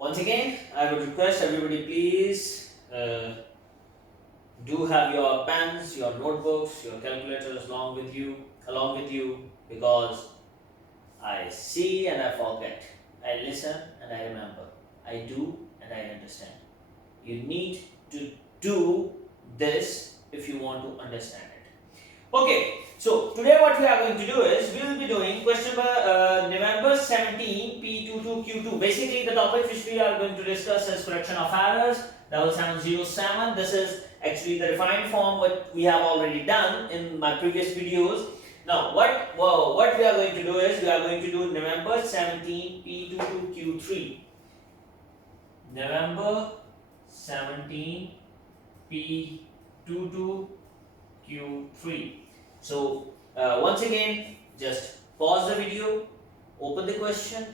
Once again, I would request everybody please do have your pens, your notebooks, your calculators along with you because I see and I forget. I listen and I remember. I do and I understand. You need to do this if you want to understand it. Okay, so today what we are going to do is we will be doing question number November 17 P22Q2. Basically the topic which we are going to discuss is correction of errors 7707. This is actually the refined form what we have already done in my previous videos. Now what we are going to do is we are going to do November 17 P22Q3. November 17 P22Q3. So once again, just pause the video, open the question,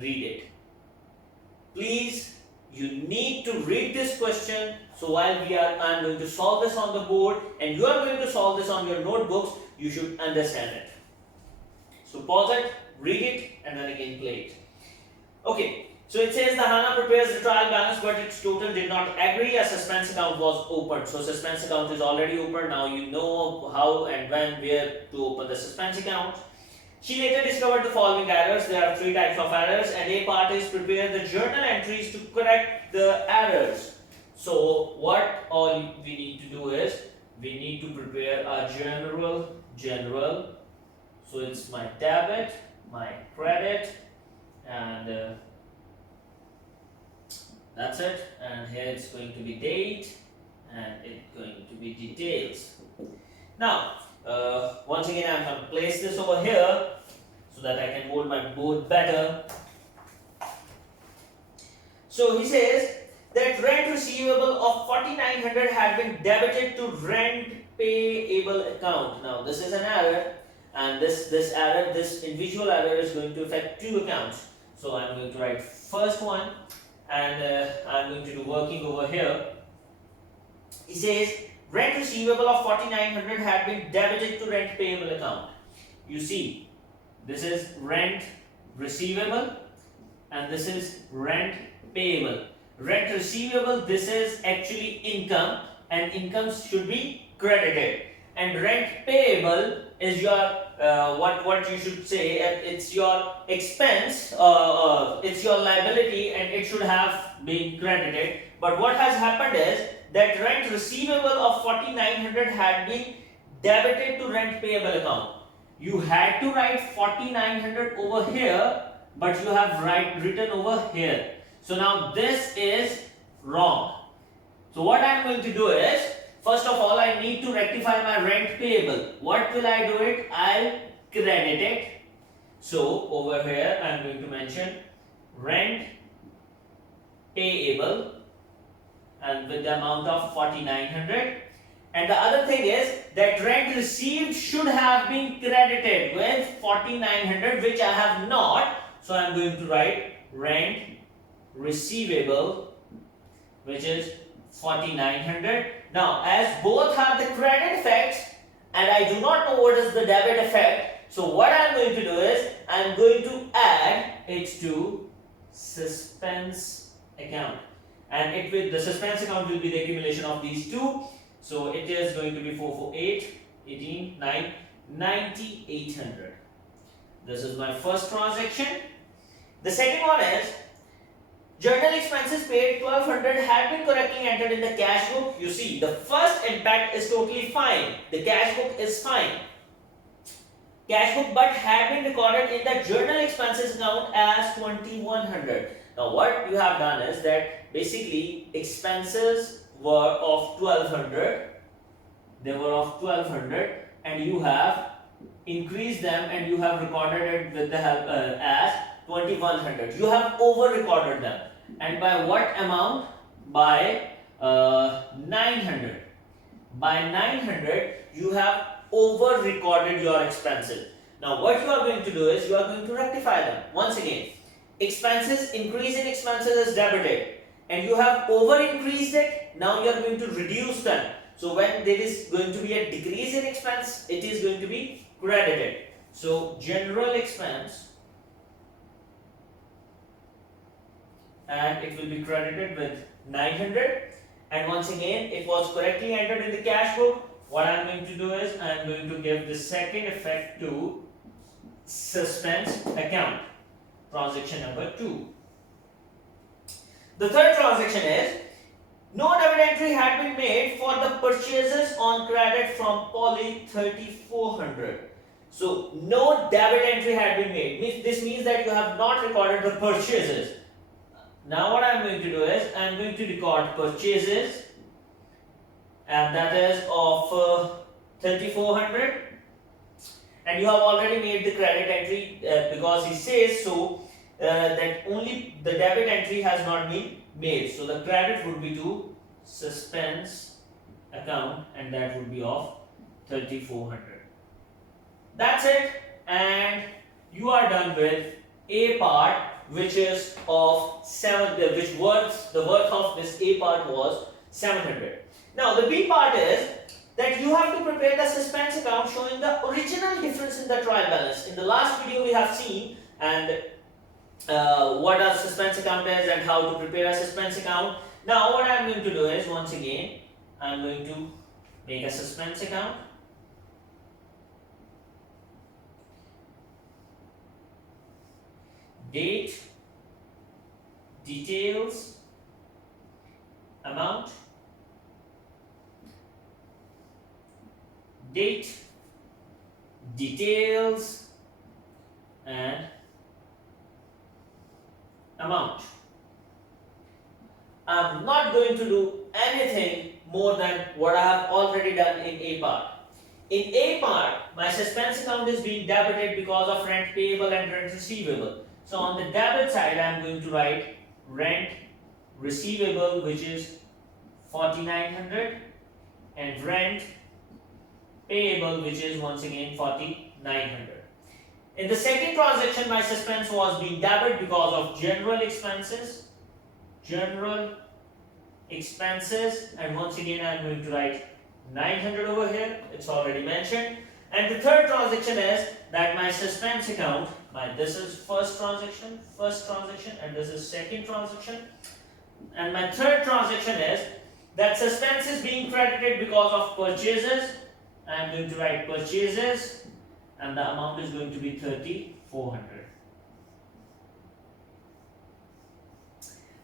read it. Please, you need to read this question. So while I am going to solve this on the board and you are going to solve this on your notebooks, you should understand it. So pause it, read it, and then again play it. Okay. So it says the HANA prepares the trial balance, but its total did not agree. A suspense account was opened. So suspense account is already opened. Now you know how and when, where to open the suspense account. She later discovered the following errors. There are 3 types of errors, and A part is prepare the journal entries to correct the errors. So what all we need to do is we need to prepare a general. So it's my debit, my credit, and that's it, and here it's going to be date and it's going to be details. Now, once again I'm going to place this over here so that I can hold my board better. So he says that rent receivable of 4900 had been debited to rent payable account. Now this is an error, and this individual error is going to affect 2 accounts. So I'm going to write first one, and I'm going to do working over here. He says rent receivable of 4900 had been debited to rent payable account. You see, this is rent receivable and this is rent payable. Rent receivable, this is actually income, and incomes should be credited, and rent payable is your what you should say, it's your expense, it's your liability, and it should have been credited. But what has happened is that rent receivable of 4900 had been debited to rent payable account. You had to write 4900 over here, but you have written over here. So now this is wrong. So what I am going to do is, first of all, I need to rectify my rent payable. What will I do it? I'll credit it. So over here I am going to mention rent payable and with the amount of 4900. And the other thing is that rent received should have been credited with 4900, which I have not. So I am going to write rent receivable, which is 4900. Now, as both have the credit effects and I do not know what is the debit effect, so what I am going to do is I am going to add it to suspense account, and the suspense account will be the accumulation of these two. So it is going to be 448, 18, 9, 9800. This is my first transaction. The second one is journal expenses paid 1200 had been correctly entered in the cash book. You see, the first impact is totally fine. The cash book is fine. Cash book but had been recorded in the journal expenses account as 2100. Now what you have done is that basically expenses were of 1200. They were of 1200 and you have increased them and you have recorded it with the help as 2100. You have over recorded them, and by what amount? By 900. By 900 you have over recorded your expenses. Now what you are going to do is you are going to rectify them. Once again, expenses, increase in expenses is debited and you have over increased it. Now you are going to reduce them. So when there is going to be a decrease in expense, it is going to be credited. So general expense and it will be credited with 900. And once again, it was correctly entered in the cash book. What I am going to do is I am going to give the second effect to suspense account, transaction number 2. The third transaction is no debit entry had been made for the purchases on credit from Poly 3400. So no debit entry had been made. This means that you have not recorded the purchases. Now what I am going to do is I am going to record purchases, and that is of 3400, and you have already made the credit entry because he says so that only the debit entry has not been made. So the credit would be to suspense account, and that would be of 3400. That's it, and you are done with A part, which is of 7, the worth of this A part was 700. Now the B part is that you have to prepare the suspense account showing the original difference in the trial balance. In the last video we have seen and what a suspense account is and how to prepare a suspense account. Now what I am going to do is, once again, I am going to make a suspense account. Date, details, amount, date, details, and amount. I'm not going to do anything more than what I have already done in A part. In A part, my suspense account is being debited because of rent payable and rent receivable. So on the debit side, I am going to write rent receivable, which is 4900, and rent payable, which is once again 4900. In the second transaction, my suspense was being debited because of general expenses, and once again I am going to write 900 over here. It's already mentioned. And the third transaction is that my suspense account, this is first transaction, and this is second transaction. And my third transaction is that suspense is being credited because of purchases. I am going to write purchases, and the amount is going to be 3400.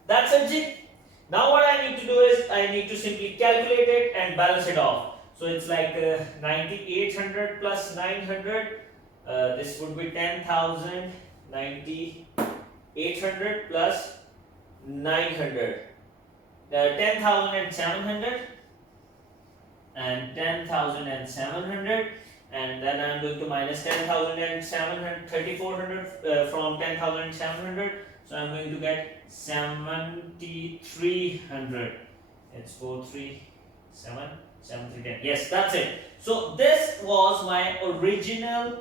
That's it. Now what I need to do is I need to simply calculate it and balance it off. So it's like 9800 plus 900. This would be 10,000. 9800 plus 900. 10,700 and 10,700, and then I'm going to minus 10,700, 3,400 from 10,700. So I'm going to get 7,300. It's 437. 7,310. Yes, that's it. So this was my original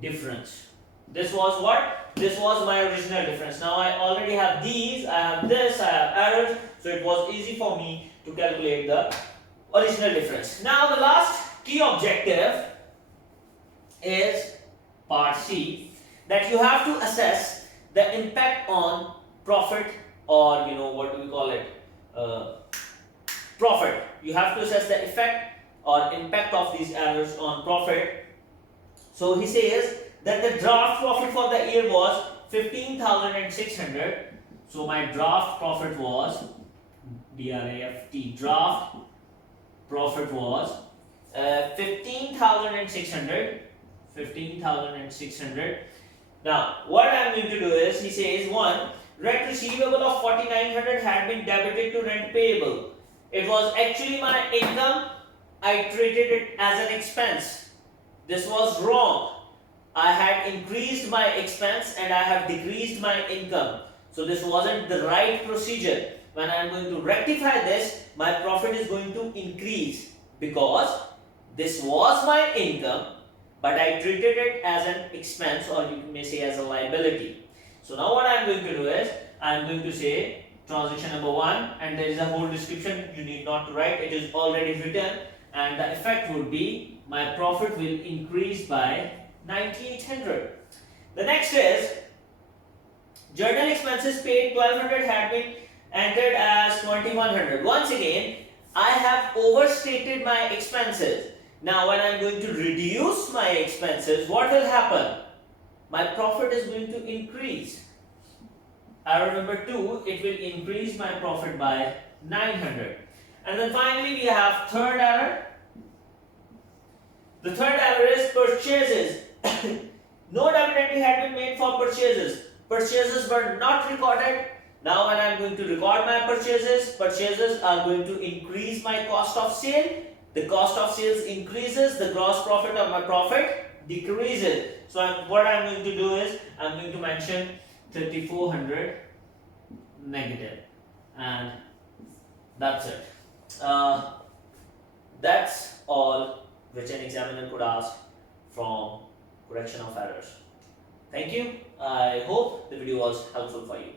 difference. This was what? This was my original difference. Now I already have these, I have this, I have errors. So it was easy for me to calculate the original difference. Now the last key objective is part C, that you have to assess the impact on profit, or what do we call it? Profit. You have to assess the effect or impact of these errors on profit. So he says that the draft profit for the year was 15,600. So my draft profit was DRAFT. Draft profit was 15,600. 15,600. Now what I am going to do is, he says, 1. Rent receivable of 4,900 had been debited to rent payable. It was actually my income. I treated it as an expense. This was wrong. I had increased my expense and I have decreased my income. So this wasn't the right procedure. When I am going to rectify this, my profit is going to increase because this was my income, but I treated it as an expense, or you may say as a liability. So now what I am going to do is, I am going to say transaction number 1, and there is a whole description, you need not to write, it is already written, and the effect would be my profit will increase by 9,800. The next is Journal expenses paid 1200 had been entered as 2100. Once again, I have overstated my expenses. Now when I'm going to reduce my expenses, what will happen? My profit is going to increase. Error number 2, it will increase my profit by 900. And then finally we have third error. The third error is purchases. No debit entry had been made for purchases. Purchases were not recorded. Now when I am going to record my purchases, purchases are going to increase my cost of sale. The cost of sales increases, the gross profit of my profit decreases. So what I am going to do is, I am going to mention 3400 negative, and that's it. That's all which an examiner could ask from correction of errors. Thank you. I hope the video was helpful for you.